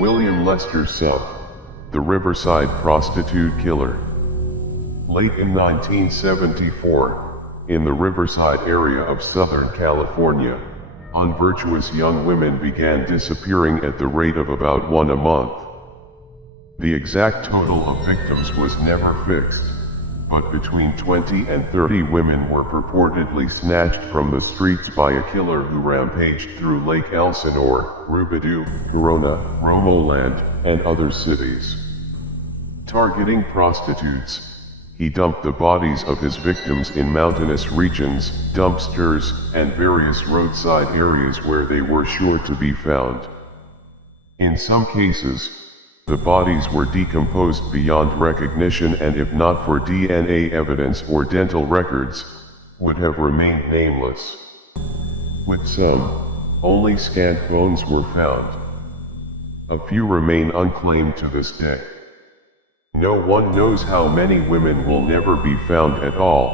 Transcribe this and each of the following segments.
William Lester Suff, the Riverside prostitute killer. Late in 1974, in the Riverside area of Southern California, unvirtuous young women began disappearing at the rate of about one a month. The exact total of victims was never fixed, but between 20 and 30 women were purportedly snatched from the streets by a killer who rampaged through Lake Elsinore, Rubidoux, Corona, Romoland, and other cities. Targeting prostitutes, he dumped the bodies of his victims in mountainous regions, dumpsters, and various roadside areas where they were sure to be found. In some cases, the bodies were decomposed beyond recognition, and if not for DNA evidence or dental records, would have remained nameless. With some, only scant bones were found. A few remain unclaimed to this day. No one knows how many women will never be found at all.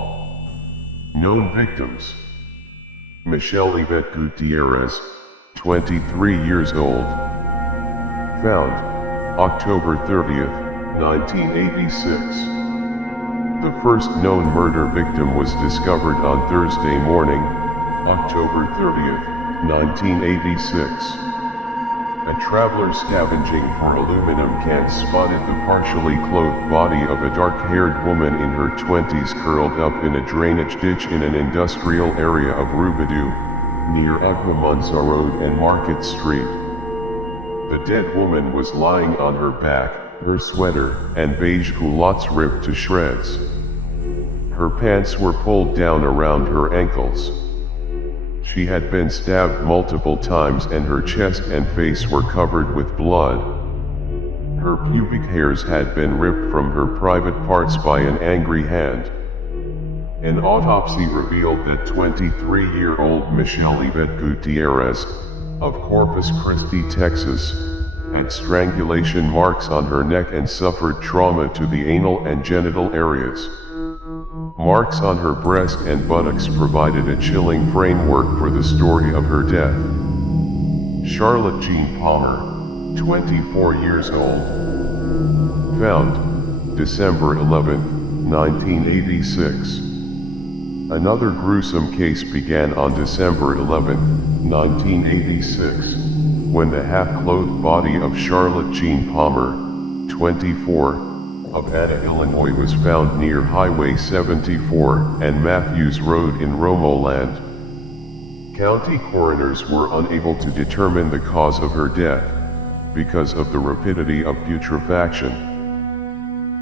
Known victims: Michelle Yvette Gutierrez, 23 years old. Found October 30th, 1986. The first known murder victim was discovered on Thursday morning, October 30th, 1986. A traveler scavenging for aluminum cans spotted the partially clothed body of a dark-haired woman in her 20s curled up in a drainage ditch in an industrial area of Rubidoux, near Agua Road and Market Street. The dead woman was lying on her back, her sweater and beige culottes ripped to shreds. Her pants were pulled down around her ankles. She had been stabbed multiple times and her chest and face were covered with blood. Her pubic hairs had been ripped from her private parts by an angry hand. An autopsy revealed that 23-year-old Michelle Yvette Gutierrez, of Corpus Christi, Texas, had strangulation marks on her neck and suffered trauma to the anal and genital areas. Marks on her breast and buttocks provided a chilling framework for the story of her death. Charlotte Jean Palmer, 24 years old. Found December 11, 1986. Another gruesome case began on December 11, 1986, when the half-clothed body of Charlotte Jean Palmer, 24, of Anna, Illinois was found near Highway 74 and Matthews Road in Romoland. County coroners were unable to determine the cause of her death, because of the rapidity of putrefaction.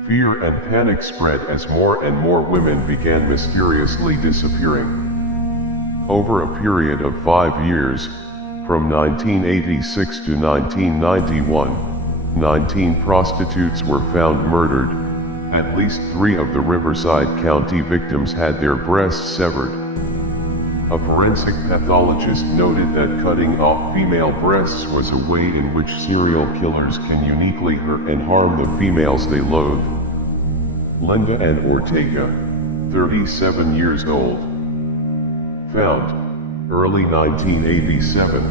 Fear and panic spread as more and more women began mysteriously disappearing. Over a period of 5 years, from 1986 to 1991, 19 prostitutes were found murdered. At least 3 of the Riverside County victims had their breasts severed. A forensic pathologist noted that cutting off female breasts was a way in which serial killers can uniquely hurt and harm the females they loathe. Linda Ann Ortega, 37 years old. Found early 1987.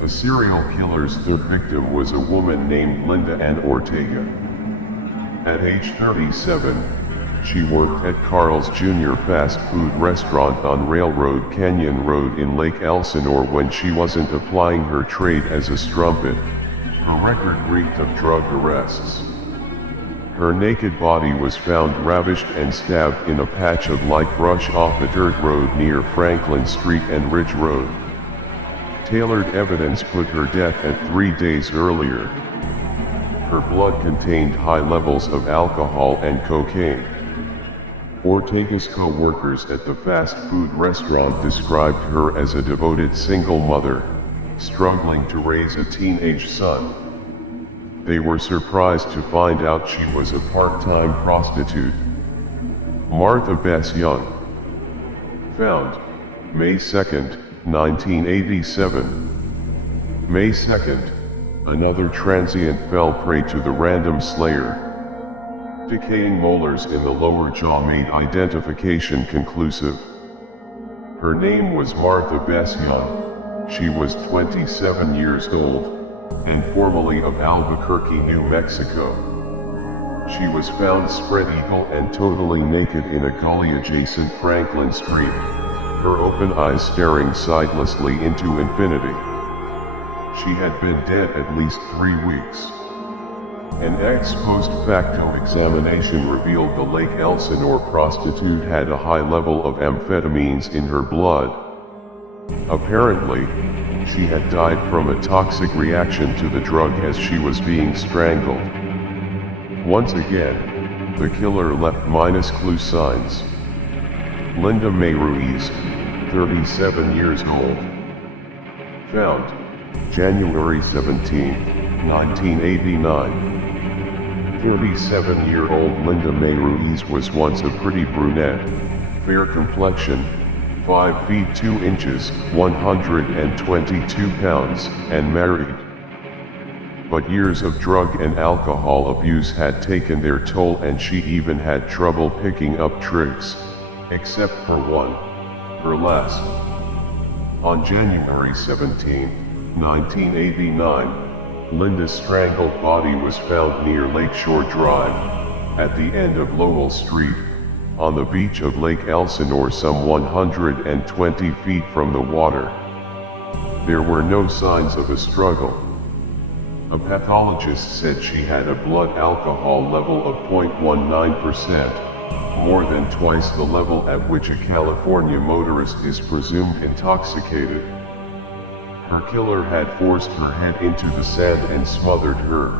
The serial killer's third victim was a woman named Linda Ann Ortega. At age 37, she worked at Carl's Jr. fast food restaurant on Railroad Canyon Road in Lake Elsinore when she wasn't applying her trade as a strumpet. Her record reeked of drug arrests. Her naked body was found ravished and stabbed in a patch of light brush off a dirt road near Franklin Street and Ridge Road. Tailored evidence put her death at 3 days earlier. Her blood contained high levels of alcohol and cocaine. Ortega's co-workers at the fast food restaurant described her as a devoted single mother, struggling to raise a teenage son. They were surprised to find out she was a part-time prostitute. Martha Bess Young. Found May 2nd, 1987. May 2nd, another transient fell prey to the random slayer. Decaying molars in the lower jaw made identification conclusive. Her name was Martha Bess Young. She was 27 years old, and formerly of Albuquerque, New Mexico. She was found spread eagle and totally naked in a gully adjacent Franklin Street, her open eyes staring sightlessly into infinity. She had been dead at least 3 weeks. An ex post facto examination revealed the Lake Elsinore prostitute had a high level of amphetamines in her blood. Apparently, she had died from a toxic reaction to the drug as she was being strangled. Once again, the killer left minus clue signs. Linda Mae Ruiz, 37 years old. Found January 17, 1989. 37-year-old Linda Mae Ruiz was once a pretty brunette, fair complexion, 5 feet 2 inches, 122 pounds, and married. But years of drug and alcohol abuse had taken their toll, and she even had trouble picking up tricks, except for one, burlesque. On January 17, 1989, Linda's strangled body was found near Lakeshore Drive, at the end of Lowell Street, on the beach of Lake Elsinore, some 120 feet from the water. There were no signs of a struggle. A pathologist said she had a blood alcohol level of 0.19%, more than twice the level at which a California motorist is presumed intoxicated. Her killer had forced her head into the sand and smothered her.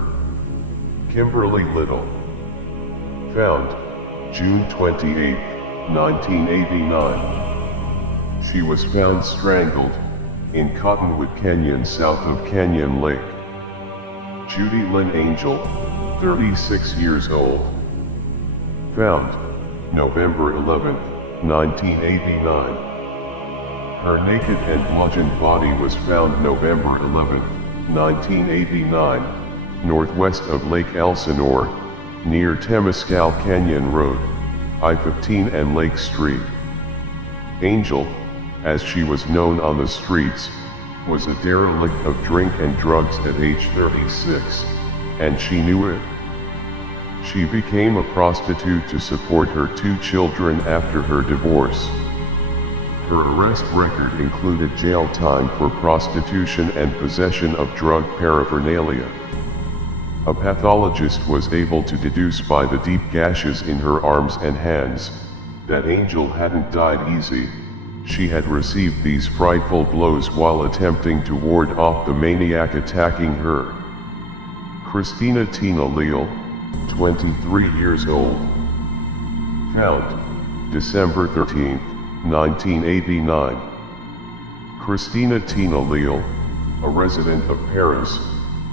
Kimberly Little. Found June 28, 1989. She was found strangled in Cottonwood Canyon south of Canyon Lake. Judy Lynn Angel, 36 years old. Found November 11, 1989. Her naked and bludgeoned body was found November 11, 1989, northwest of Lake Elsinore, near Temescal Canyon Road, I-15 and Lake Street. Angel, as she was known on the streets, was a derelict of drink and drugs at age 36, and she knew it. She became a prostitute to support her 2 children after her divorce. Her arrest record included jail time for prostitution and possession of drug paraphernalia. A pathologist was able to deduce by the deep gashes in her arms and hands that Angel hadn't died easy. She had received these frightful blows while attempting to ward off the maniac attacking her. Christina Tina Leal, 23 years old. Found December 13, 1989. Christina Tina Leal, a resident of Paris,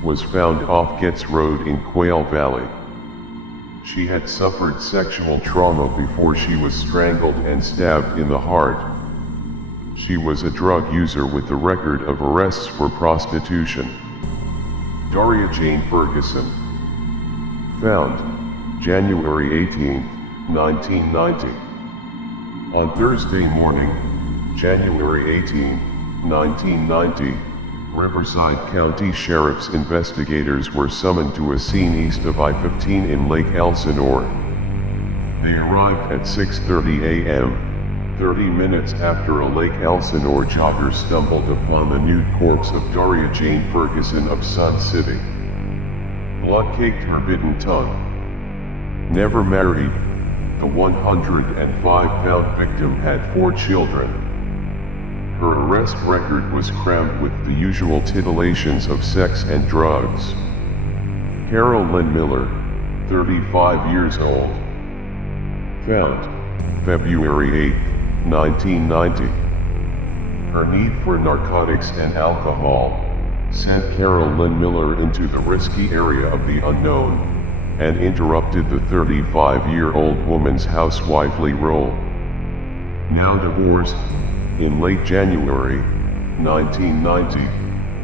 was found off Getz Road in Quail Valley. She had suffered sexual trauma before she was strangled and stabbed in the heart. She was a drug user with a record of arrests for prostitution. Doria Jane Ferguson. Found January 18, 1990. On Thursday morning, January 18, 1990, Riverside County Sheriff's investigators were summoned to a scene east of I-15 in Lake Elsinore. They arrived at 6:30 a.m., 30 minutes after a Lake Elsinore jogger stumbled upon the nude corpse of Doria Jane Ferguson of Sun City. Blood caked her bitten tongue. Never married, the 105-pound victim had 4 children. Her arrest record was crammed with the usual titillations of sex and drugs. Carol Lynn Miller, 35 years old. Found February 8, 1990. Her need for narcotics and alcohol sent Carol Lynn Miller into the risky area of the unknown, and interrupted the 35-year-old woman's housewifely role. Now divorced, in late January 1990,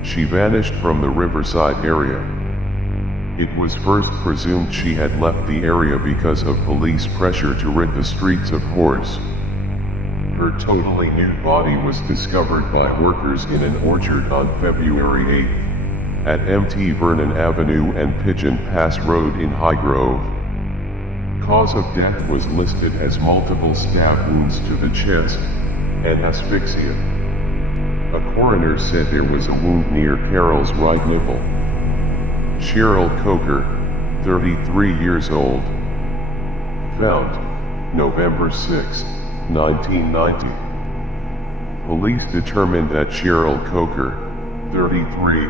she vanished from the Riverside area. It was first presumed she had left the area because of police pressure to rid the streets of whores. Her totally nude body was discovered by workers in an orchard on February 8, at MT Vernon Avenue and Pigeon Pass Road in Highgrove. Cause of death was listed as multiple stab wounds to the chest and asphyxia. A coroner said there was a wound near Carol's right nipple. Cheryl Coker, 33 years old. Found November 6, 1990. Police determined that Cheryl Coker, 33,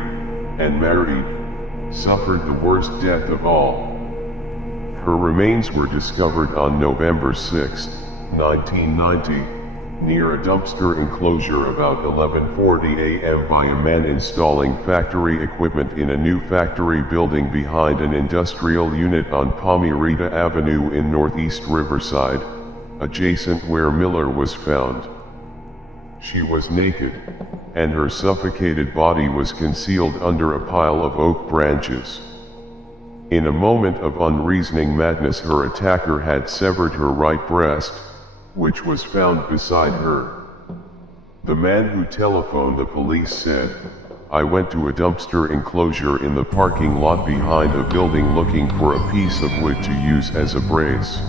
and married, suffered the worst death of all. Her remains were discovered on November 6, 1990, near a dumpster enclosure about 11:40 a.m. by a man installing factory equipment in a new factory building behind an industrial unit on Pomerita Avenue in northeast Riverside, adjacent where Miller was found. She was naked, and her suffocated body was concealed under a pile of oak branches. In a moment of unreasoning madness, her attacker had severed her right breast, which was found beside her. The man who telephoned the police said, "I went to a dumpster enclosure in the parking lot behind a building looking for a piece of wood to use as a brace.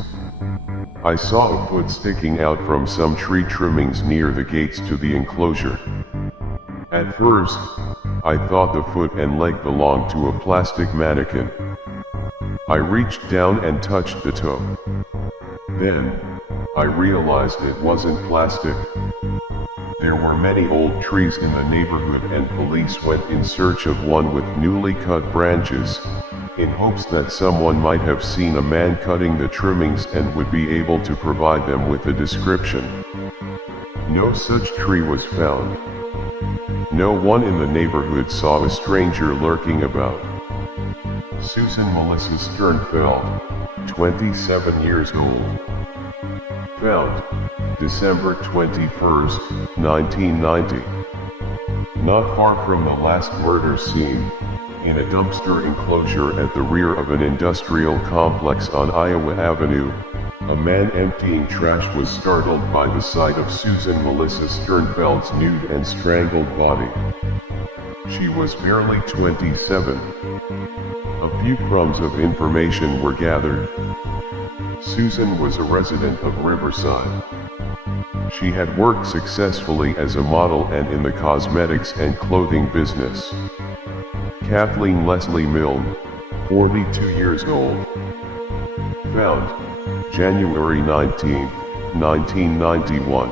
I saw a foot sticking out from some tree trimmings near the gates to the enclosure. At first, I thought the foot and leg belonged to a plastic mannequin. I reached down and touched the toe. Then, I realized it wasn't plastic." There were many old trees in the neighborhood and police went in search of one with newly cut branches, in hopes that someone might have seen a man cutting the trimmings and would be able to provide them with a description. No such tree was found. No one in the neighborhood saw a stranger lurking about. Susan Melissa Sternfeld, 27 years old. Found December 21, 1990. Not far from the last murder scene, in a dumpster enclosure at the rear of an industrial complex on Iowa Avenue, a man emptying trash was startled by the sight of Susan Melissa Sternfeld's nude and strangled body. She was barely 27. A few crumbs of information were gathered. Susan was a resident of Riverside. She had worked successfully as a model and in the cosmetics and clothing business. Kathleen Leslie Milne, 42 years old. Found January 19, 1991.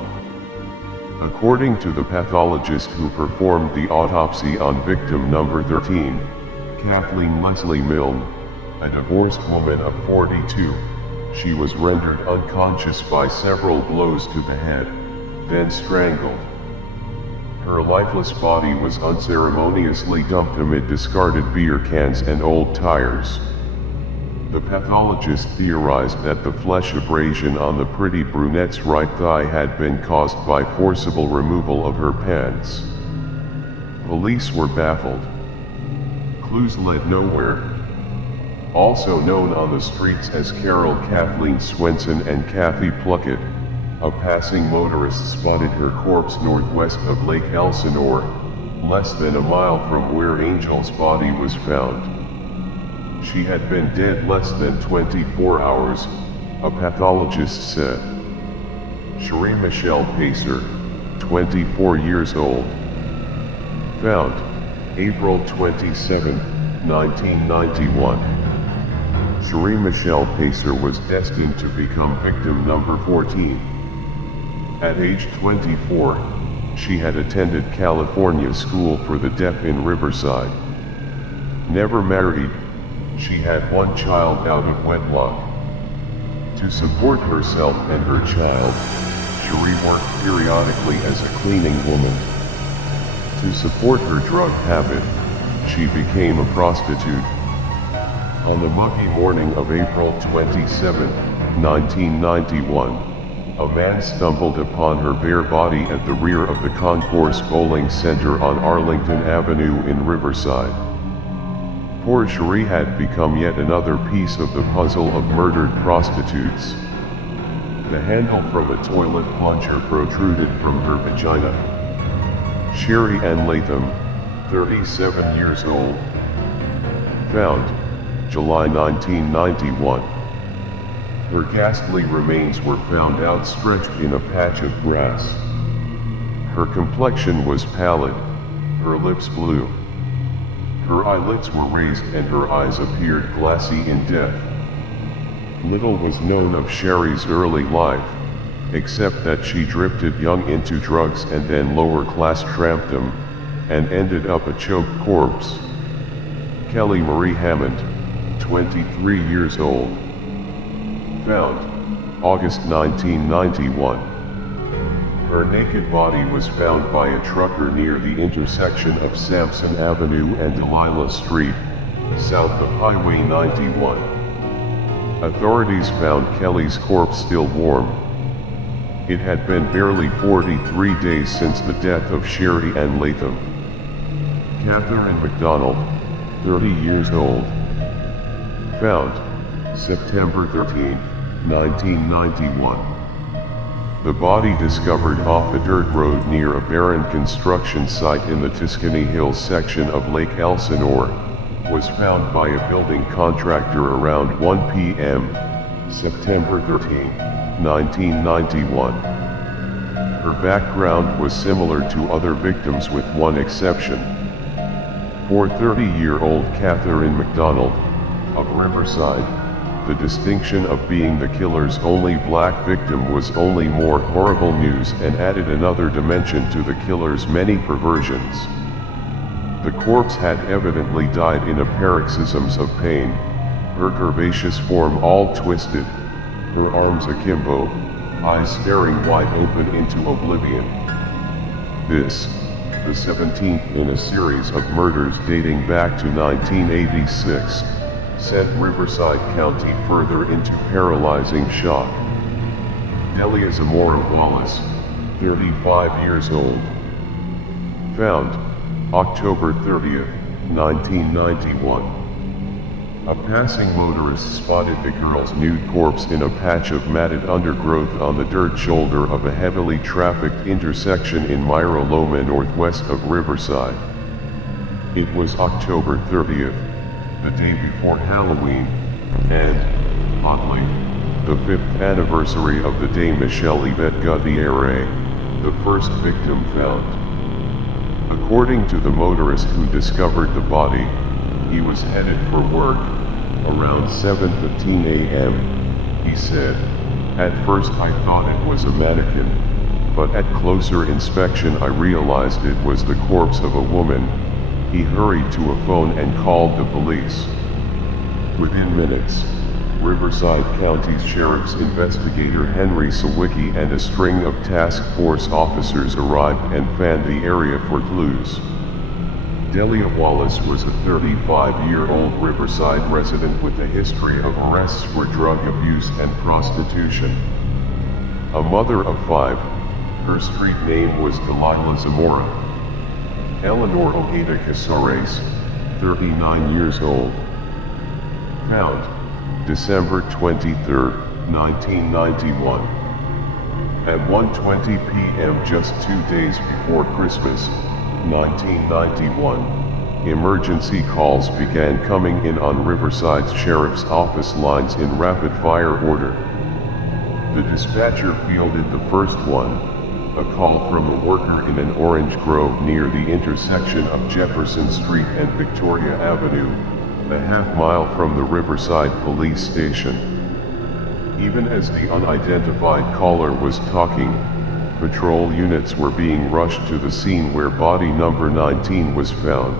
According to the pathologist who performed the autopsy on victim number 13, Kathleen Leslie Milne, a divorced woman of 42, she was rendered unconscious by several blows to the head, then strangled. Her lifeless body was unceremoniously dumped amid discarded beer cans and old tires. The pathologist theorized that the flesh abrasion on the pretty brunette's right thigh had been caused by forcible removal of her pants. Police were baffled. Clues led nowhere. Also known on the streets as Carol Kathleen Swenson and Kathy Pluckett, a passing motorist spotted her corpse northwest of Lake Elsinore, less than a mile from where Angel's body was found. She had been dead less than 24 hours, a pathologist said. Sheree Michelle Pacer, 24 years old. Found April 27, 1991. Sheree Michelle Pacer was destined to become victim number 14. At age 24, she had attended California School for the Deaf in Riverside. Never married, she had one child out of wedlock. To support herself and her child, Sheree worked periodically as a cleaning woman. To support her drug habit, she became a prostitute. On the muggy morning of April 27, 1991, a man stumbled upon her bare body at the rear of the Concourse Bowling Center on Arlington Avenue in Riverside. Poor Sheree had become yet another piece of the puzzle of murdered prostitutes. The handle from a toilet plunger protruded from her vagina. Sheree Ann Latham, 37 years old. Found, July 1991. Her ghastly remains were found outstretched in a patch of grass. Her complexion was pallid, her lips blue. Her eyelids were raised and her eyes appeared glassy in death. Little was known of Sheree's early life, except that she drifted young into drugs and then lower-class trampdom, and ended up a choked corpse. Kelly Marie Hammond, 23 years old. Found, August 1991. Her naked body was found by a trucker near the intersection of Sampson Avenue and Delilah Street, south of Highway 91. Authorities found Kelly's corpse still warm. It had been barely 43 days since the death of Sheree and Latham. Catherine McDonald, 30 years old. Found, September 13, 1991. The body discovered off a dirt road near a barren construction site in the Tuscany Hills section of Lake Elsinore, was found by a building contractor around 1 p.m., September 13, 1991. Her background was similar to other victims with one exception. For 30-year-old Catherine McDonald, of Riverside, the distinction of being the killer's only black victim was only more horrible news and added another dimension to the killer's many perversions. The corpse had evidently died in a paroxysms of pain, her curvaceous form all twisted, her arms akimbo, eyes staring wide open into oblivion. This, the 17th in a series of murders dating back to 1986, sent Riverside County further into paralyzing shock. Delia Zamora Wallace, 35 years old. Found, October 30, 1991. A passing motorist spotted the girl's nude corpse in a patch of matted undergrowth on the dirt shoulder of a heavily trafficked intersection in Myra Loma northwest of Riverside. It was October 30th. The day before Halloween, and, oddly, the 5th anniversary of the day Michelle Yvette Gutierrez, the first victim found. According to the motorist who discovered the body, he was headed for work, around 7:15 a.m., he said. At first I thought it was a mannequin, but at closer inspection I realized it was the corpse of a woman. He hurried to a phone and called the police. Within minutes, Riverside County's Sheriff's investigator Henry Sawicki and a string of task force officers arrived and fanned the area for clues. Delia Wallace was a 35-year-old Riverside resident with a history of arrests for drug abuse and prostitution. A mother of 5, her street name was Delilah Zamora. Eleanor Ojeda Casores, 39 years old. Found, December 23, 1991. At 1:20 p.m. just 2 days before Christmas, 1991, emergency calls began coming in on Riverside's Sheriff's Office lines in rapid-fire order. The dispatcher fielded the first one, a call from a worker in an orange grove near the intersection of Jefferson Street and Victoria Avenue, a half-mile from the Riverside police station. Even as the unidentified caller was talking, patrol units were being rushed to the scene where body number 19 was found.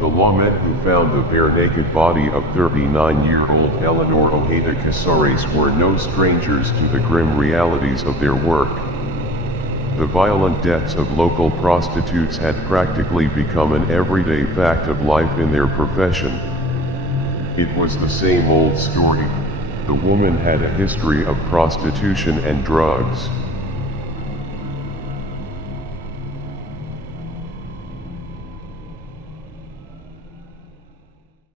The lawmen who found the bare-naked body of 39-year-old Eleanor Ojeda Casores were no strangers to the grim realities of their work. The violent deaths of local prostitutes had practically become an everyday fact of life in their profession. It was the same old story. The woman had a history of prostitution and drugs.